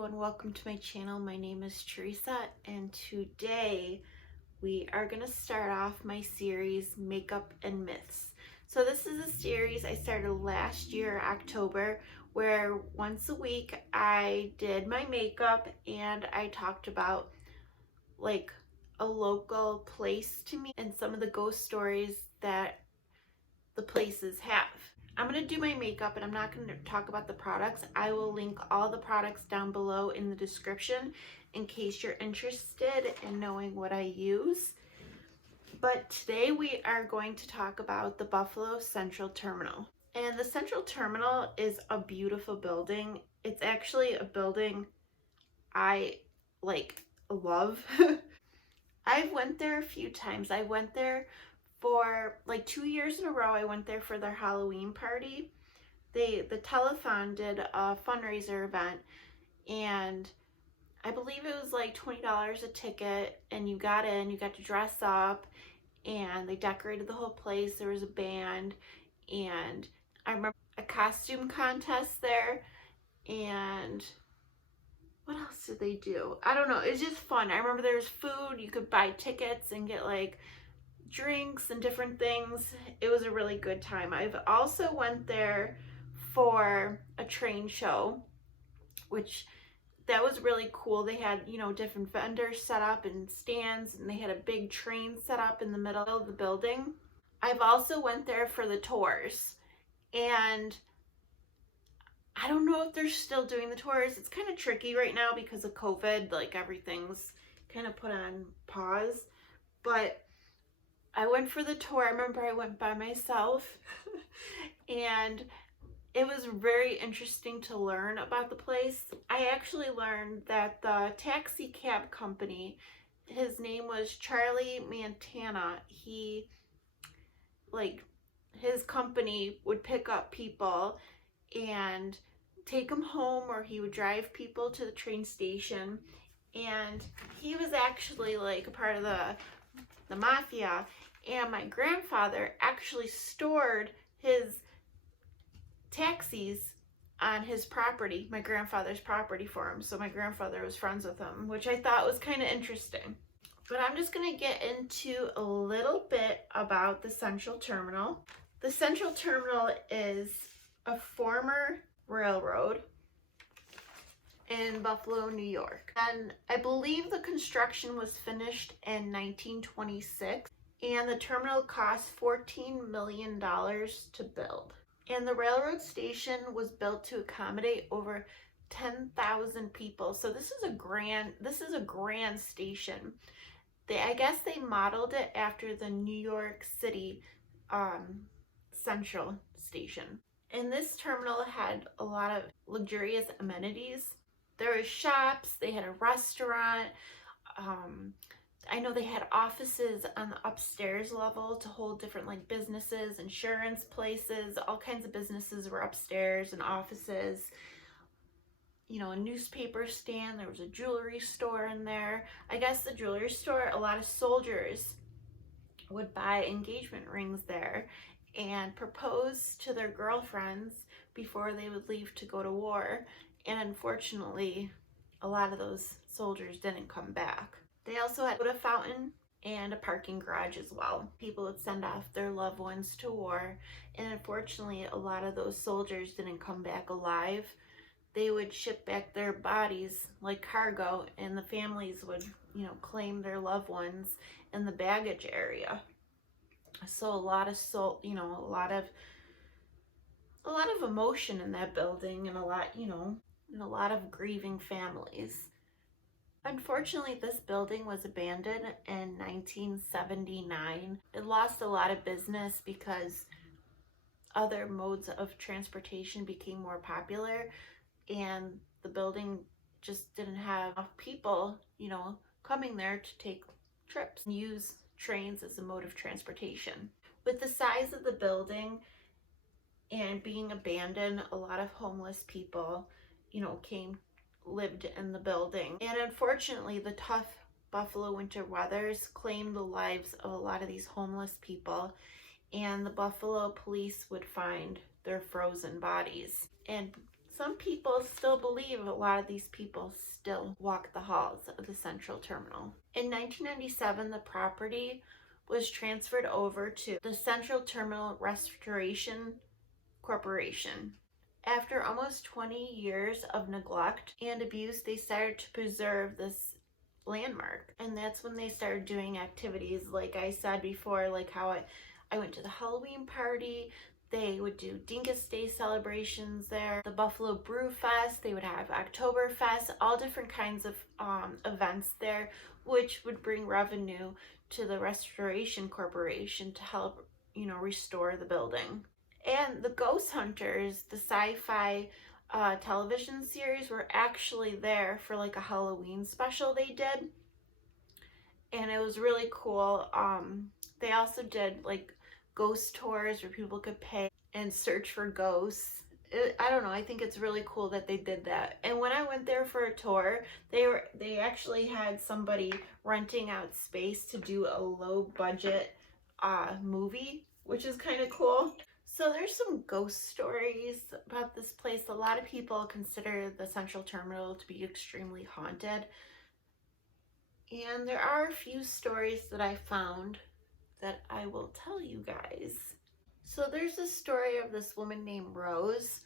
everyone, welcome to my channel. My name is Teresa and today we are going to start off my series Makeup and Myths. So this is a series I started last year, October, where once a week I did my makeup and I talked about like a local place to me and some of the ghost stories that the places have. I'm going to do my makeup and I'm not going to talk about the products. I will link all the products down below in the description in case you're interested in knowing what I use. But today we are going to talk about the Buffalo Central Terminal. And the Central Terminal is a beautiful building. It's actually a building I love. I've went there a few times. I went there for like 2 years in a row. I went there for their Halloween party. The telethon did a fundraiser event and I believe it was like $20 a ticket, and you got in, you got to dress up, and they decorated the whole place. There was a band, and I remember a costume contest there, and what else did they do? I don't know. It's just fun. I remember there was food. You could buy tickets and get like drinks and different things. It was a really good time. I've also went there for a train show, which that was really cool. They had, you know, different vendors set up and stands, and they had a big train set up in the middle of the building. I've also went there for the tours, and I don't know if they're still doing the tours. It's kind of tricky right now because of COVID, like everything's kind of put on pause, but I went for the tour. I remember I went by myself and it was very interesting to learn about the place. I actually learned that the taxi cab company, his name was Charlie Montana. His company would pick up people and take them home, or he would drive people to the train station. And he was actually like a part of the mafia. And my grandfather actually stored his taxis on his property, my grandfather's property, for him. So my grandfather was friends with him, which I thought was kind of interesting. But I'm just going to get into a little bit about the Central Terminal. The Central Terminal is a former railroad in Buffalo, New York. And I believe the construction was finished in 1926, and the terminal cost $14 million to build. And the railroad station was built to accommodate over 10,000 people. So this is a grand station. I guess they modeled it after the New York City Central Station. And this terminal had a lot of luxurious amenities. There were shops, they had a restaurant. I know they had offices on the upstairs level to hold different like businesses, insurance places, all kinds of businesses were upstairs, and offices. You know, a newspaper stand, there was a jewelry store in there. I guess the jewelry store, a lot of soldiers would buy engagement rings there and propose to their girlfriends before they would leave to go to war. And unfortunately, a lot of those soldiers didn't come back. They also had a soda fountain and a parking garage as well. People would send off their loved ones to war, and unfortunately a lot of those soldiers didn't come back alive. They would ship back their bodies like cargo, and the families would, you know, claim their loved ones in the baggage area. So a lot of a lot of emotion in that building, and a lot of grieving families. Unfortunately, this building was abandoned in 1979. It lost a lot of business because other modes of transportation became more popular, and the building just didn't have enough people, you know, coming there to take trips and use trains as a mode of transportation. With the size of the building and being abandoned, a lot of homeless people, you know, lived in the building. And unfortunately, the tough Buffalo winter weathers claimed the lives of a lot of these homeless people, and the Buffalo police would find their frozen bodies. And some people still believe a lot of these people still walk the halls of the Central Terminal. In 1997, the property was transferred over to the Central Terminal Restoration Corporation. After almost 20 years of neglect and abuse, they started to preserve this landmark. And that's when they started doing activities like I said before, like how I went to the Halloween party. They would do Dingus Day celebrations there, the Buffalo Brew Fest, they would have Oktoberfest, all different kinds of events there, which would bring revenue to the Restoration Corporation to help, restore the building. And the Ghost Hunters, the sci-fi television series, were actually there for like a Halloween special they did. And it was really cool. They also did like ghost tours where people could pay and search for ghosts. I don't know, I think it's really cool that they did that. And when I went there for a tour, they actually had somebody renting out space to do a low budget movie, which is kind of cool. So there's some ghost stories about this place. A lot of people consider the Central Terminal to be extremely haunted. And there are a few stories that I found that I will tell you guys. So there's a story of this woman named Rose,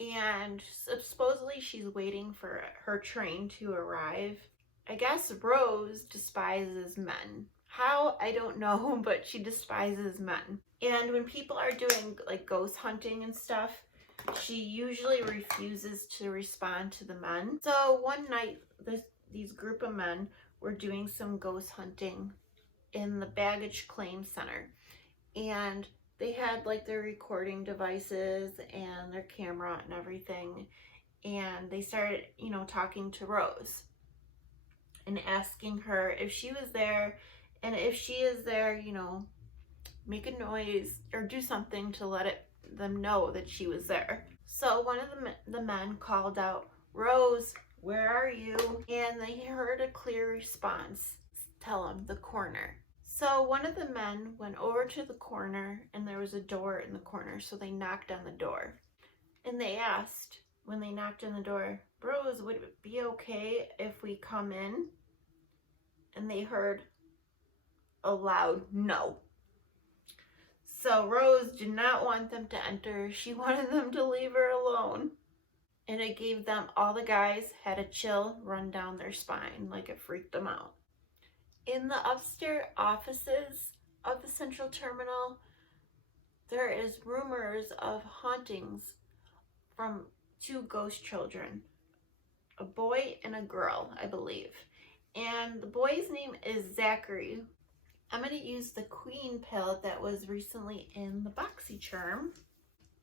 and supposedly she's waiting for her train to arrive. I guess Rose despises men. How? I don't know, but she despises men. And when people are doing like ghost hunting and stuff, she usually refuses to respond to the men. So one night, these group of men were doing some ghost hunting in the baggage claim center. And they had like their recording devices and their camera and everything. And they started, talking to Rose and asking her if she was there. And if she is there, make a noise or do something to let them know that she was there. So one of the men called out, "Rose, where are you?" And they heard a clear response. Tell him, the corner. So one of the men went over to the corner, and there was a door in the corner, so they knocked on the door. And they asked, when they knocked on the door, "Rose, would it be okay if we come in?" And they heard a loud no. So Rose did not want them to enter. She wanted them to leave her alone. And it gave them, all the guys had a chill run down their spine, like it freaked them out. In the upstairs offices of the Central Terminal, there is rumors of hauntings from two ghost children, a boy and a girl, I believe. And the boy's name is Zachary. I'm going to use the Queen palette that was recently in the BoxyCharm.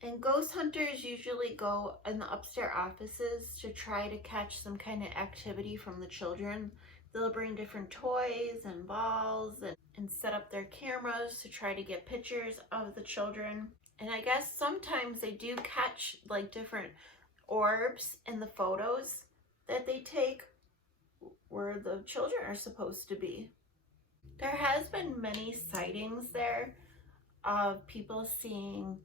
And ghost hunters usually go in the upstairs offices to try to catch some kind of activity from the children. They'll bring different toys and balls and set up their cameras to try to get pictures of the children. And I guess sometimes they do catch like different orbs in the photos that they take where the children are supposed to be. There has been many sightings there of people seeing,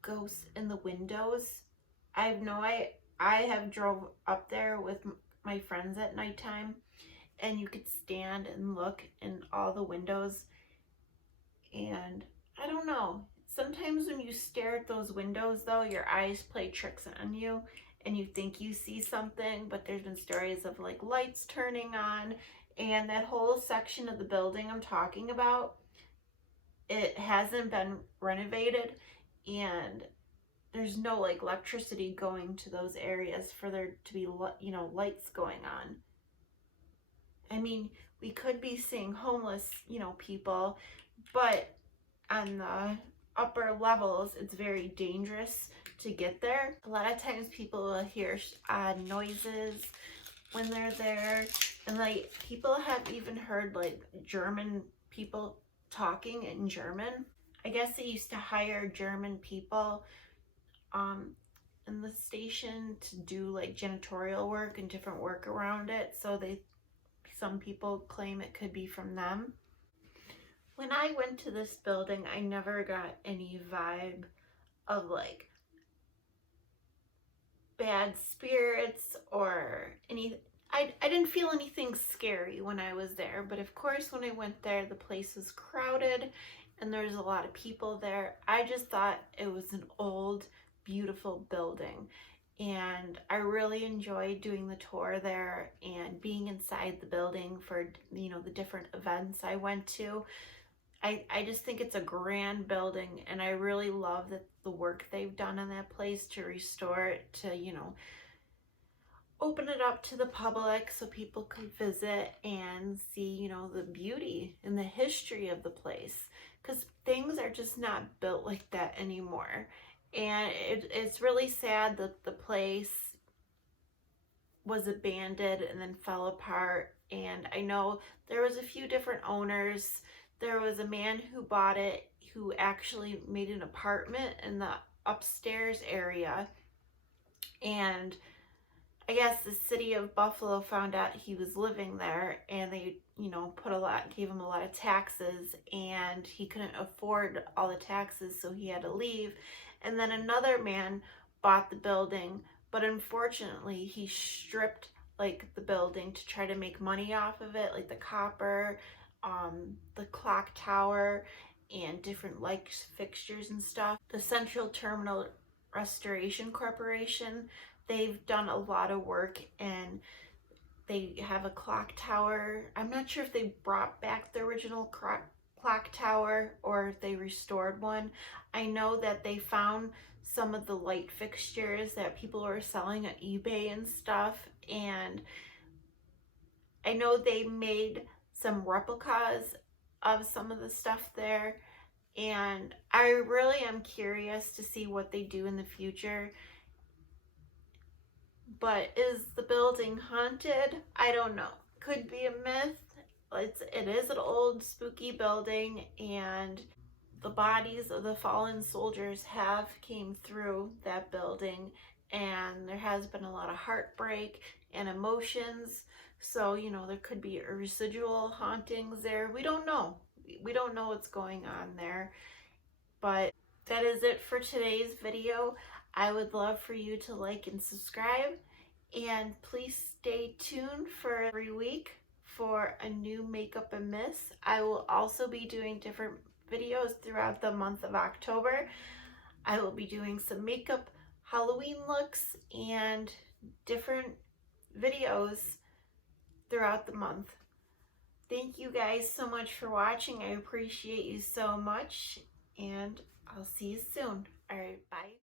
ghosts in the windows. I have drove up there with my friends at nighttime, and you could stand and look in all the windows. And I don't know, sometimes when you stare at those windows though, your eyes play tricks on you and you think you see something, but there's been stories of like lights turning on. And that whole section of the building I'm talking about, it hasn't been renovated, and there's no like electricity going to those areas for there to be, lights going on. I mean, we could be seeing homeless, people, but on the upper levels, it's very dangerous to get there. A lot of times people will hear odd noises when they're there, and like people have even heard like German people talking in German. I guess they used to hire German people in the station to do like janitorial work and different work around it, so some people claim it could be from them. When I went to this building, I never got any vibe of like bad spirits or any. I didn't feel anything scary when I was there, but of course when I went there the place was crowded and there's a lot of people there. I just thought it was an old beautiful building, and I really enjoyed doing the tour there and being inside the building for, you know, the different events I went to. I just think it's a grand building, and I really love that the work they've done on that place to restore it, to, you know, open it up to the public so people could visit and see, you know, the beauty and the history of the place, because things are just not built like that anymore. And it's really sad that the place was abandoned and then fell apart. And I know there was a few different owners. There was a man who bought it who actually made an apartment in the upstairs area, and I guess the city of Buffalo found out he was living there, and they, you know, gave him a lot of taxes, and he couldn't afford all the taxes, so he had to leave. And then another man bought the building, but unfortunately he stripped like the building to try to make money off of it, like the copper, the clock tower, and different light fixtures and stuff. The Central Terminal Restoration Corporation, they've done a lot of work, and they have a clock tower. I'm not sure if they brought back the original clock tower or if they restored one. I know that they found some of the light fixtures that people were selling on eBay and stuff, and I know they made some replicas of some of the stuff there, and I really am curious to see what they do in the future. But is the building haunted? I don't know. Could be a myth. It is an old spooky building, and the bodies of the fallen soldiers have came through that building, and there has been a lot of heartbreak and emotions. So, you know, there could be residual hauntings there. We don't know. We don't know what's going on there. But that is it for today's video. I would love for you to like and subscribe, and please stay tuned for every week for a new Makeup and Myths. I will also be doing different videos throughout the month of October. I will be doing some makeup Halloween looks and different videos throughout the month. Thank you guys so much for watching. I appreciate you so much, and I'll see you soon. All right, bye.